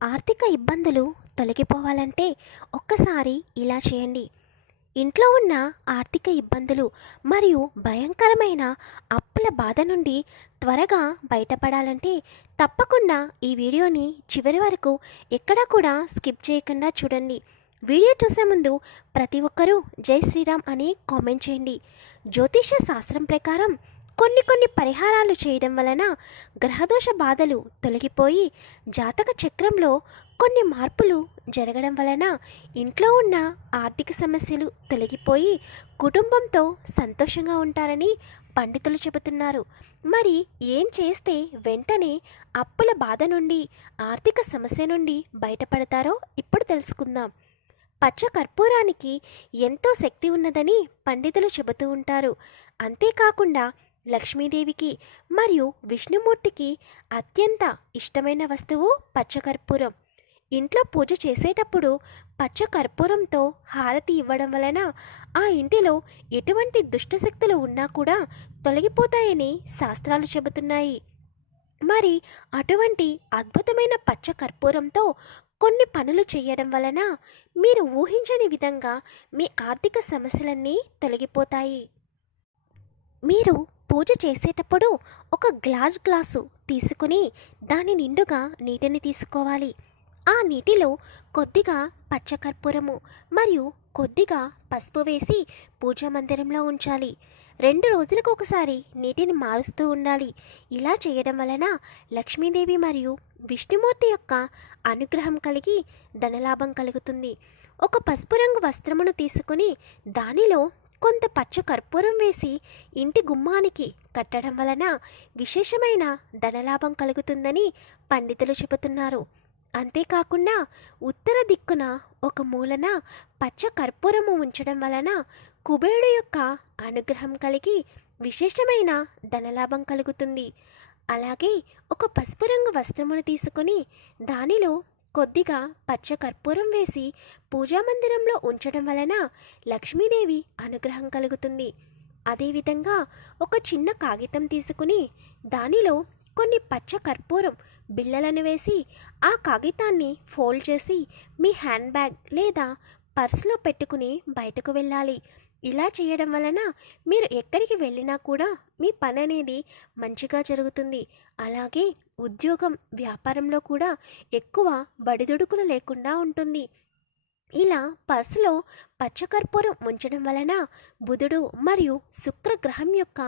ఆర్థిక ఇబ్బందులు తొలగిపోవాలంటే ఒక్కసారి ఇలా చేయండి. ఇంట్లో ఉన్న ఆర్థిక ఇబ్బందులు మరియు భయంకరమైన అప్పుల బాధ నుండి త్వరగా బయటపడాలంటే తప్పకుండా ఈ వీడియోని చివరి వరకు ఎక్కడా కూడా స్కిప్ చేయకుండా చూడండి. వీడియో చూసే ముందు ప్రతి ఒక్కరూ జై శ్రీరామ్ అని కామెంట్ చేయండి. జ్యోతిష శాస్త్రం ప్రకారం కొన్ని కొన్ని పరిహారాలు చేయడం వలన గ్రహదోష బాధలు తొలగిపోయి జాతక చక్రంలో కొన్ని మార్పులు జరగడం వలన ఇంట్లో ఉన్న ఆర్థిక సమస్యలు తొలగిపోయి కుటుంబంతో సంతోషంగా ఉంటారని పండితులు చెబుతున్నారు. మరి ఏం చేస్తే వెంటనే అప్పుల బాధ నుండి ఆర్థిక సమస్య నుండి బయటపడతారో ఇప్పుడు తెలుసుకుందాం. పచ్చ కర్పూరానికి ఎంతో శక్తి ఉన్నదని పండితులు చెబుతూ ఉంటారు. అంతేకాకుండా లక్ష్మీదేవికి మరియు విష్ణుమూర్తికి అత్యంత ఇష్టమైన వస్తువు పచ్చకర్పూరం. ఇంట్లో పూజ చేసేటప్పుడు పచ్చ కర్పూరంతో హారతి ఇవ్వడం వలన ఆ ఇంటిలో ఎటువంటి దుష్టశక్తులు ఉన్నా కూడా తొలగిపోతాయని శాస్త్రాలు చెబుతున్నాయి. మరి అటువంటి అద్భుతమైన పచ్చ కర్పూరంతో కొన్ని పనులు చేయడం వలన మీరు ఊహించని విధంగా మీ ఆర్థిక సమస్యలన్నీ తొలగిపోతాయి. మీరు పూజ చేసేటప్పుడు ఒక గ్లాస్ గ్లాసు తీసుకుని దాని నిండుగా నీటిని తీసుకోవాలి. ఆ నీటిలో కొద్దిగా పచ్చకర్పూరము మరియు కొద్దిగా పసుపు వేసి పూజా మందిరంలో ఉంచాలి. రెండు రోజులకు ఒకసారి నీటిని మారుస్తూ ఉండాలి. ఇలా చేయడం వలన లక్ష్మీదేవి మరియు విష్ణుమూర్తి యొక్క అనుగ్రహం కలిగి ధనలాభం కలుగుతుంది. ఒక పసుపు రంగు వస్త్రమును తీసుకుని దానిలో కొంత పచ్చ కర్పూరం వేసి ఇంటి గుమ్మానికి కట్టడం వలన విశేషమైన ధనలాభం కలుగుతుందని పండితులు చెబుతున్నారు. అంతేకాకుండా ఉత్తర దిక్కున ఒక మూలన పచ్చ కర్పూరము ఉంచడం వలన కుబేరుడు యొక్క అనుగ్రహం కలిగి విశేషమైన ధనలాభం కలుగుతుంది. అలాగే ఒక పసుపు రంగు వస్త్రమును తీసుకుని దానిలో కొద్దిగా పచ్చ కర్పూరం వేసి పూజామందిరంలో ఉంచడం వలన లక్ష్మీదేవి అనుగ్రహం కలుగుతుంది. అదేవిధంగా ఒక చిన్న కాగితం తీసుకుని దానిలో కొన్ని పచ్చ కర్పూరం బిళ్ళలను వేసి ఆ కాగితాన్ని ఫోల్డ్ చేసి మీ హ్యాండ్ బ్యాగ్ లేదా పర్సులో పెట్టుకుని బయటకు వెళ్ళాలి. ఇలా చేయడం వలన మీరు ఎక్కడికి వెళ్ళినా కూడా మీ పని అనేది మంచిగా జరుగుతుంది. అలాగే ఉద్యోగం వ్యాపారంలో కూడా ఎక్కువ బడిదుడుకులు లేకుండా ఉంటుంది. ఇలా పర్సులో పచ్చకర్పూరం ఉంచడం వలన బుధుడు మరియు శుక్రగ్రహం యొక్క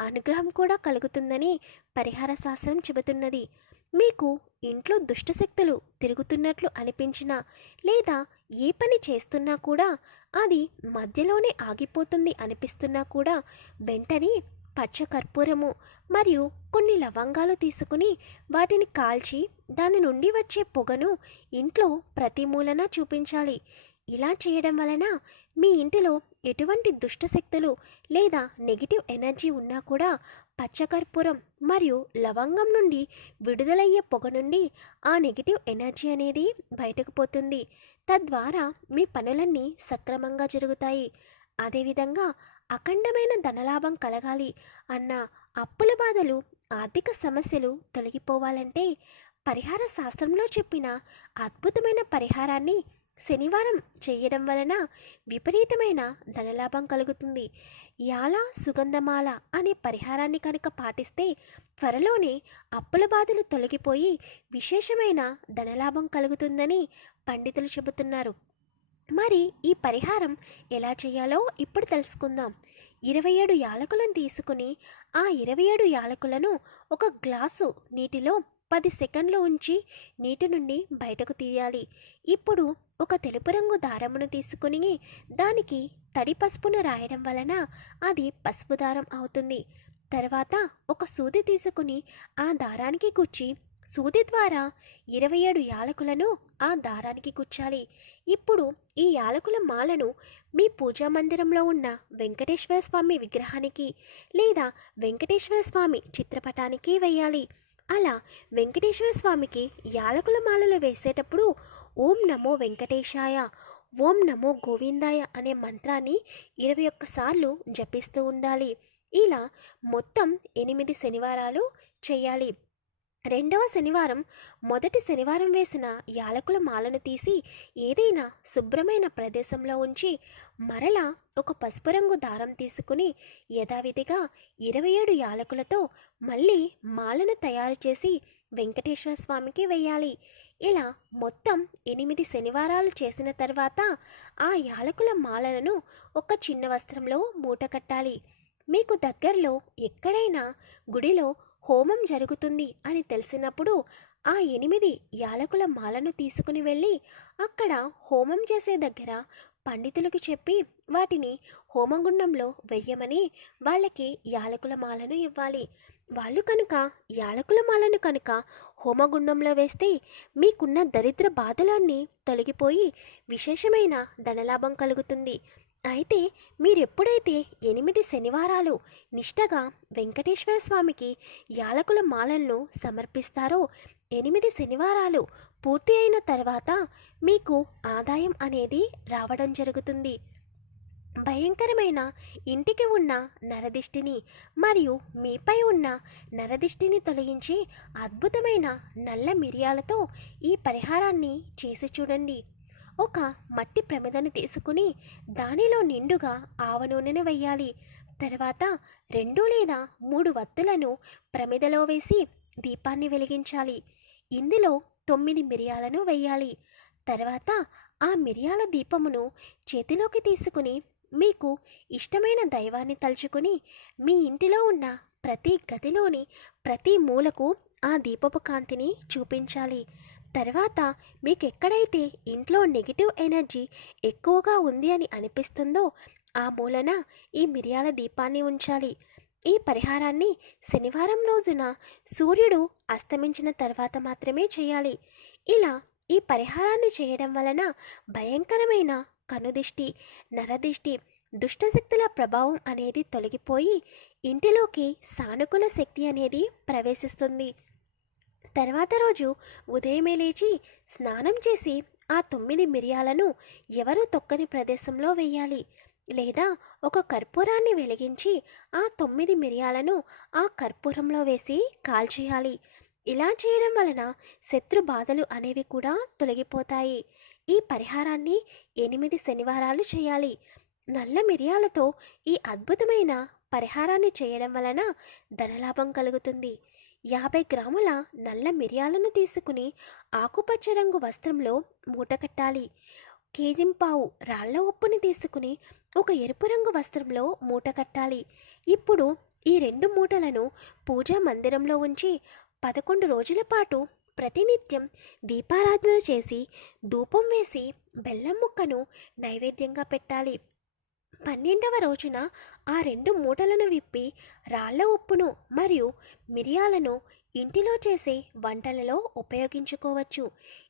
అనుగ్రహం కూడా కలుగుతుందని పరిహార శాస్త్రం చెబుతున్నది. మీకు ఇంట్లో దుష్టశక్తులు తిరుగుతున్నట్లు అనిపించినా లేదా ఏ పని చేస్తున్నా కూడా అది మధ్యలోనే ఆగిపోతుంది అనిపిస్తున్నా కూడా వెంటనే పచ్చ కర్పూరము మరియు కొన్ని లవంగాలు తీసుకుని వాటిని కాల్చి దాని నుండి వచ్చే పొగను ఇంట్లో ప్రతి మూలన చూపించాలి. ఇలా చేయడం వలన మీ ఇంటిలో ఎటువంటి దుష్టశక్తులు లేదా నెగిటివ్ ఎనర్జీ ఉన్నా కూడా పచ్చకర్పూరం మరియు లవంగం నుండి విడుదలయ్యే పొగ నుండి ఆ నెగిటివ్ ఎనర్జీ అనేది బయటకు పోతుంది. తద్వారా మీ పనులన్నీ సక్రమంగా జరుగుతాయి. అదేవిధంగా అఖండమైన ధనలాభం కలగాలి అన్న అప్పుల బాధలు ఆర్థిక సమస్యలు తొలగిపోవాలంటే పరిహార శాస్త్రంలో చెప్పిన అద్భుతమైన పరిహారాన్ని శనివారం చేయడం వలన విపరీతమైన ధనలాభం కలుగుతుంది. యాల సుగంధమాల అనే పరిహారాన్ని కనుక పాటిస్తే త్వరలోనే అప్పుల బాధలు తొలగిపోయి విశేషమైన ధనలాభం కలుగుతుందని పండితులు చెబుతున్నారు. మరి ఈ పరిహారం ఎలా చేయాలో ఇప్పుడు తెలుసుకుందాం. ఇరవై ఏడు యాలకులను తీసుకుని ఆ ఇరవై ఏడు యాలకులను ఒక గ్లాసు నీటిలో పది సెకండ్లు ఉంచి నీటి నుండి బయటకు తీయాలి. ఇప్పుడు ఒక తెలుపు రంగు దారమును తీసుకుని దానికి తడి పసుపును రాయడం వలన అది పసుపు దారం అవుతుంది. తర్వాత ఒక సూది తీసుకుని ఆ దారానికి గుచ్చి సూది ద్వారా ఇరవై ఏడు యాలకులను ఆ దారానికి గుచ్చాలి ఇప్పుడు ఈ యాలకుల మాలను మీ పూజా మందిరంలో ఉన్న వెంకటేశ్వర స్వామి విగ్రహానికి లేదా వెంకటేశ్వర స్వామి చిత్రపటానికి వేయాలి. అలా వెంకటేశ్వర స్వామికి యాలకుల మాలలు వేసేటప్పుడు ఓం నమో వెంకటేశాయ ఓం నమో గోవిందాయ అనే మంత్రాన్ని ఇరవై ఒక్కసార్లు జపిస్తూ ఉండాలి. ఇలా మొత్తం ఎనిమిది శనివారాలు చేయాలి. రెండవ శనివారం మొదటి శనివారం వేసిన యాలకుల మాలను తీసి ఏదైనా శుభ్రమైన ప్రదేశంలో ఉంచి మరలా ఒక పసుపు రంగు దారం తీసుకుని యథావిధిగా ఇరవై ఏడు యాలకులతో మళ్ళీ మాలను తయారు చేసి వెంకటేశ్వర స్వామికి వెయ్యాలి ఇలా మొత్తం ఎనిమిది శనివారాలు చేసిన తర్వాత ఆ యాలకుల మాలలను ఒక చిన్న వస్త్రంలో మూట కట్టాలి. మీకు దగ్గరలో ఎక్కడైనా గుడిలో హోమం జరుగుతుంది అని తెలిసినప్పుడు ఆ ఎనిమిది యాలకుల మాలను తీసుకుని వెళ్ళి అక్కడ హోమం చేసే దగ్గర పండితులకు చెప్పి వాటిని హోమగుండంలో వెయ్యమని వాళ్ళకి యాలకుల మాలను ఇవ్వాలి. వాళ్ళు కనుక యాలకుల మాలను కనుక హోమగుండంలో వేస్తే మీకున్న దరిద్ర బాధలన్నీ తొలగిపోయి విశేషమైన ధనలాభం కలుగుతుంది. అయితే మీరెప్పుడైతే ఎనిమిది శనివారాలు నిష్టగా వెంకటేశ్వర స్వామికి యాలకుల మాలలను సమర్పిస్తారో ఎనిమిది శనివారాలు పూర్తి అయిన తర్వాత మీకు ఆదాయం అనేది రావడం జరుగుతుంది. భయంకరమైన ఇంటికి ఉన్న నరదిష్టిని మరియు మీపై ఉన్న నరదిష్టిని తొలగించి అద్భుతమైన నల్ల మిరియాలతో ఈ పరిహారాన్ని చేసి చూడండి. ఒక మట్టి ప్రమిదను తీసుకుని దానిలో నిండుగా ఆవ నూనెను వెయ్యాలి. తర్వాత రెండు లేదా మూడు వత్తులను ప్రమిదలో వేసి దీపాన్ని వెలిగించాలి. ఇందులో తొమ్మిది మిరియాలను వెయ్యాలి. తర్వాత ఆ మిరియాల దీపమును చేతిలోకి తీసుకుని మీకు ఇష్టమైన దైవాన్ని తలుచుకుని మీ ఇంటిలో ఉన్న ప్రతి గదిలోని ప్రతి మూలకు ఆ దీపపు కాంతిని చూపించాలి. తర్వాత మీకు ఎక్కడైతే ఇంట్లో నెగిటివ్ ఎనర్జీ ఎక్కువగా ఉంది అని అనిపిస్తుందో ఆ మూలన ఈ మిరియాల దీపాన్ని ఉంచాలి. ఈ పరిహారాన్ని శనివారం రోజున సూర్యుడు అస్తమించిన తర్వాత మాత్రమే చేయాలి. ఇలా ఈ పరిహారాన్ని చేయడం వలన భయంకరమైన కనుదిష్టి నరదిష్టి దుష్టశక్తుల ప్రభావం అనేది తొలగిపోయి ఇంటిలోకి సానుకూల శక్తి అనేది ప్రవేశిస్తుంది. తర్వాత రోజు ఉదయమే లేచి స్నానం చేసి ఆ తొమ్మిది మిరియాలను ఎవరు తొక్కని ప్రదేశంలో వేయాలి? లేదా ఒక కర్పూరాన్ని వెలిగించి ఆ తొమ్మిది మిరియాలను ఆ కర్పూరంలో వేసి కాల్చేయాలి. ఇలా చేయడం వలన శత్రు బాధలు అనేవి కూడా తొలగిపోతాయి. ఈ పరిహారాన్ని ఎనిమిది శనివారాలు చేయాలి. నల్ల మిరియాలతో ఈ అద్భుతమైన పరిహారాన్ని చేయడం వలన ధనలాభం కలుగుతుంది. యాభై గ్రాముల నల్ల మిరియాలను తీసుకుని ఆకుపచ్చ రంగు వస్త్రంలో మూట కట్టాలి. కేజింపావు రాళ్ళ ఉప్పుని తీసుకుని ఒక ఎరుపు రంగు వస్త్రంలో మూట కట్టాలి. ఇప్పుడు ఈ రెండు మూటలను పూజా మందిరంలో ఉంచి పదకొండు రోజుల పాటు ప్రతినిత్యం దీపారాధన చేసి ధూపం వేసి బెల్లం ముక్కను నైవేద్యంగా పెట్టాలి. పన్నెండవ రోజున ఆ రెండు మూటలను విప్పి రాళ్ళ ఉప్పును మరియు మిరియాలను ఇంటిలో చేసే వంటలలో ఉపయోగించుకోవచ్చు.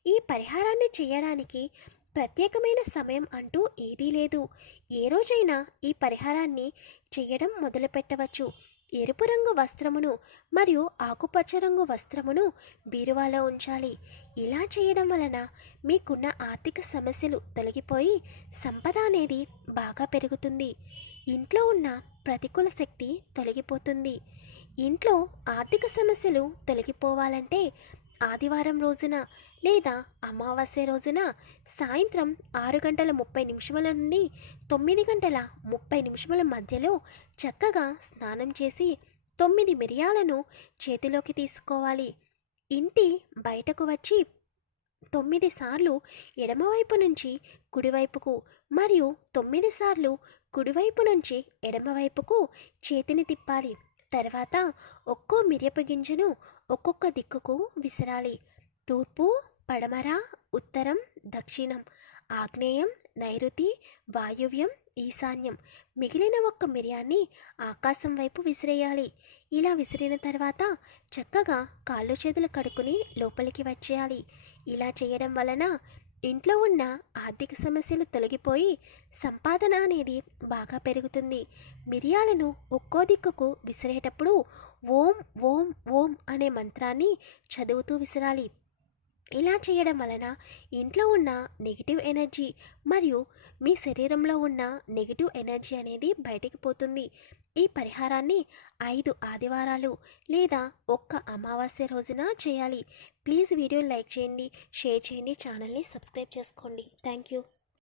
ఈ పరిహారాన్ని చేయడానికి ప్రత్యేకమైన సమయం అంటూ ఏదీ లేదు. ఏ రోజైనా ఈ పరిహారాన్ని చేయడం మొదలుపెట్టవచ్చు. ఎరుపు రంగు వస్త్రమును మరియు ఆకుపచ్చ రంగు వస్త్రమును బీరువాలో ఉంచాలి. ఇలా చేయడం వలన మీకున్న ఆర్థిక సమస్యలు తొలగిపోయి సంపద అనేది బాగా పెరుగుతుంది. ఇంట్లో ఉన్న ప్రతికూల శక్తి తొలగిపోతుంది. ఇంట్లో ఆర్థిక సమస్యలు తొలగిపోవాలంటే ఆదివారం రోజున లేదా అమావాస్య రోజున సాయంత్రం ఆరు గంటల ముప్పై నిమిషముల నుండి తొమ్మిది గంటల ముప్పై నిమిషముల మధ్యలో చక్కగా స్నానం చేసి తొమ్మిది మిరియాలను చేతిలోకి తీసుకోవాలి. ఇంటి బయటకు వచ్చి తొమ్మిది సార్లు ఎడమవైపు నుంచి కుడివైపుకు మరియు తొమ్మిది సార్లు కుడివైపు నుంచి ఎడమవైపుకు చేతిని తిప్పాలి. తర్వాత ఒక్కో మిరప గింజను ఒక్కొక్క దిక్కుకు విసరాలి. తూర్పు పడమర ఉత్తరం దక్షిణం ఆగ్నేయం నైరుతి వాయువ్యం ఈశాన్యం. మిగిలిన ఒక్క మిరియాన్ని ఆకాశం వైపు విసిరేయాలి. ఇలా విసిరిన తర్వాత చక్కగా కాళ్ళు చేతులు కడుక్కుని లోపలికి వచ్చేయాలి. ఇలా చేయడం వలన ఇంట్లో ఉన్న ఆర్థిక సమస్యలు తొలగిపోయి సంపాదన అనేది బాగా పెరుగుతుంది. మిరియాలను ఒక్కో దిక్కుకు విసిరేటప్పుడు ఓం ఓం ఓం అనే మంత్రాన్ని చదువుతూ విసిరాలి. ఇలా చేయడం వలన ఇంట్లో ఉన్న నెగిటివ్ ఎనర్జీ మరియు మీ శరీరంలో ఉన్న నెగిటివ్ ఎనర్జీ అనేది బయటికి పోతుంది. ఈ పరిహారాన్ని ఐదు ఆదివారాలు లేదా ఒక్క అమావాస్య రోజున చేయాలి. ప్లీజ్ వీడియో లైక్ చేయండి షేర్ చేయండి ఛానల్ని సబ్స్క్రైబ్ చేసుకోండి. Thank you.